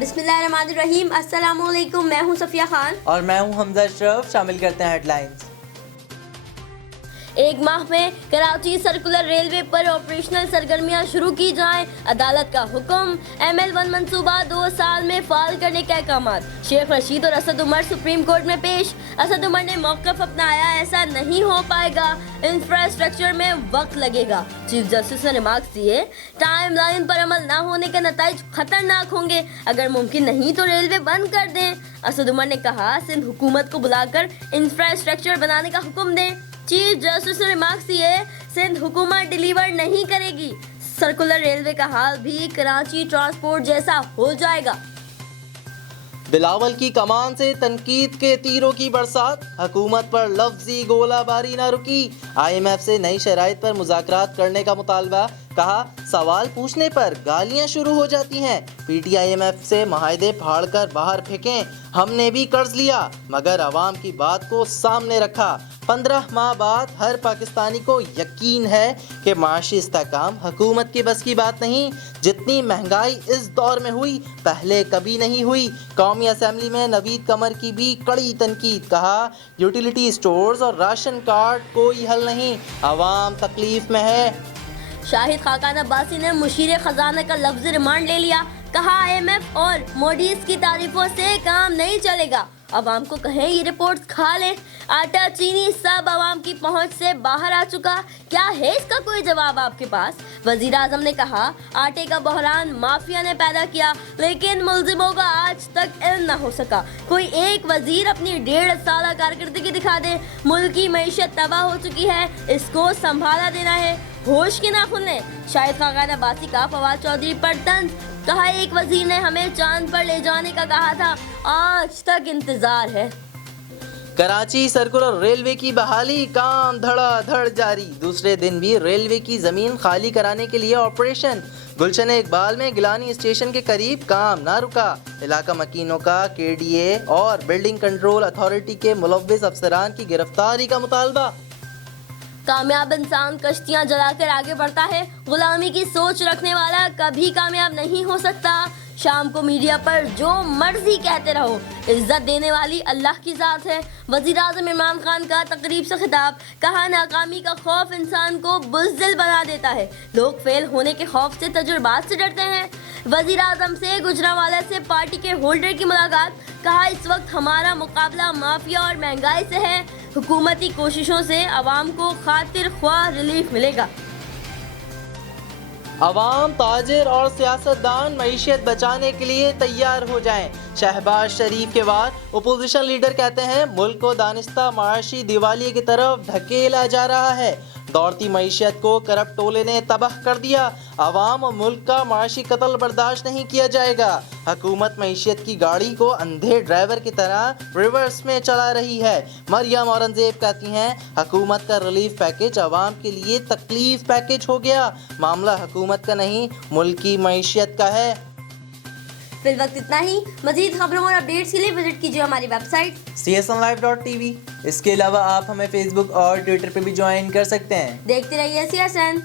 بسم اللہ الرحمن الرحیم. السلام علیکم. میں ہوں صفیہ خان اور میں ہوں حمزہ اشرف. شامل کرتے ہیں ہیڈ لائنز. ایک ماہ میں کراچی سرکولر ریلوے پر آپریشنل سرگرمیاں شروع کی جائیں. عدالت کا حکم. ML1 منصوبہ 2 سال میں فعال کرنے کے احکامات. شیخ رشید اور اسد عمر سپریم کورٹ میں پیش. اسد عمر نے موقف اپنایا, ایسا نہیں ہو پائے گا, انفراسٹرکچر میں وقت لگے گا. چیف جسٹس نے ریمارکس دیے, ٹائم لائن پر عمل نہ ہونے کے نتائج خطرناک ہوں گے, اگر ممکن نہیں تو ریلوے بند کر دیں. اسد عمر نے کہا, سندھ حکومت کو بلا کر انفراسٹرکچر بنانے کا حکم دیں. چیف جسٹس نے ریمارکس دیے, سندھ حکومت ڈیلیور نہیں کرے گی, سرکولر ریلوے کا حال بھی کراچی ٹرانسپورٹ جیسا ہو جائے گا. بلاول کی کمان سے تنقید کے تیروں کی برسات. حکومت پر لفظی گولہ باری نہ رکی. IMF سے نئی شرائط پر مذاکرات کرنے کا مطالبہ. کہا, سوال پوچھنے پر گالیاں شروع ہو جاتی ہیں. IMF سے معاہدے پھاڑ کر باہر پھینکیں. ہم نے بھی قرض لیا مگر عوام کی بات کو سامنے رکھا. 15 ماہ بعد ہر پاکستانی کو یقین ہے کہ معاشی استحکام حکومت کی بس کی بات نہیں. جتنی مہنگائی اس دور میں ہوئی پہلے کبھی نہیں ہوئی. قومی اسمبلی میں نوید قمر کی بھی کڑی تنقید. کہا, یوٹیلیٹی سٹورز اور راشن کارڈ کوئی حل نہیں, عوام تکلیف میں ہے. شاہد خاقان عباسی نے مشیر خزانہ کا لفظی ریمانڈ لے لیا. کہا, IMF اور موڈیز کی تعریفوں سے کام نہیں چلے گا. عوام کو کہیں یہ رپورٹس کھا لیں. آٹا چینی سب عوام کی پہنچ سے باہر آ چکا, کیا ہے اس کا کوئی جواب آپ کے پاس؟ وزیر اعظم نے کہا, آٹے کا بحران مافیا نے پیدا کیا لیکن ملزموں کا آج تک علم نہ ہو سکا. کوئی ایک وزیر اپنی 1.5 سالہ کارکردگی دکھا دے. ملک کی معیشت تباہ ہو چکی ہے, اس کو سنبھالا دینا ہے, ہوش کے ناخن لیں. شاہد خاقان عباسی کا فواد چودھری پر طنز. کہا, ایک وزیر نے ہمیں چاند پر لے جانے کا کہا تھا, آج تک انتظار ہے. کراچی سرکولر ریلوے کی بحالی, کام دھڑا دھڑ جاری. دوسرے دن بھی ریلوے کی زمین خالی کرانے کے لیے آپریشن. گلشن اقبال میں گیلانی اسٹیشن کے قریب کام نہ رکا. علاقہ مکینوں کا KDA اور بلڈنگ کنٹرول اتھارٹی کے ملوث افسران کی گرفتاری کا مطالبہ. کامیاب انسان کشتیاں جلا کر آگے بڑھتا ہے, غلامی کی سوچ رکھنے والا کبھی کامیاب نہیں ہو سکتا. شام کو میڈیا پر جو مرضی کہتے رہو, عزت دینے والی اللہ کی ذات ہے. وزیر اعظم عمران خان کا تقریب سے خطاب. کہا, ناکامی کا خوف انسان کو بزدل بنا دیتا ہے, لوگ فیل ہونے کے خوف سے تجربات سے ڈرتے ہیں. وزیر اعظم سے گجرانوالہ سے پارٹی کے ہولڈر کی ملاقات. کہا, اس وقت ہمارا مقابلہ مافیا اور مہنگائی سے ہے, حکومتی کوششوں سے عوام کو خاطر خواہ ریلیف ملے گا. عوام, تاجر اور سیاستدان معیشت بچانے کے لیے تیار ہو جائیں. شہباز شریف کے وار. اپوزیشن لیڈر کہتے ہیں, ملک کو دانستہ معاشی دیوالیے کی طرف دھکیلا جا رہا ہے. دوڑتی معیشت کو کرپٹ ٹولے نے تباہ کر دیا. عوام اور ملک کا معاشی قتل برداشت نہیں کیا جائے گا. حکومت معیشت کی گاڑی کو اندھے ڈرائیور کی طرح ریورس میں چلا رہی ہے. مریم اورنگزیب کہتی ہیں, حکومت کا ریلیف پیکج عوام کے لیے تکلیف پیکج ہو گیا. معاملہ حکومت کا نہیں, ملک کی معیشت کا ہے. فی الوقت اتنا ہی. مزید خبروں اور اپڈیٹس کے لیے وزٹ کیجیے ہماری ویب سائٹ csnlive.tv. اس کے علاوہ آپ ہمیں فیس بک اور ٹویٹر پہ بھی جوائن کر سکتے ہیں. دیکھتے رہیے CSN.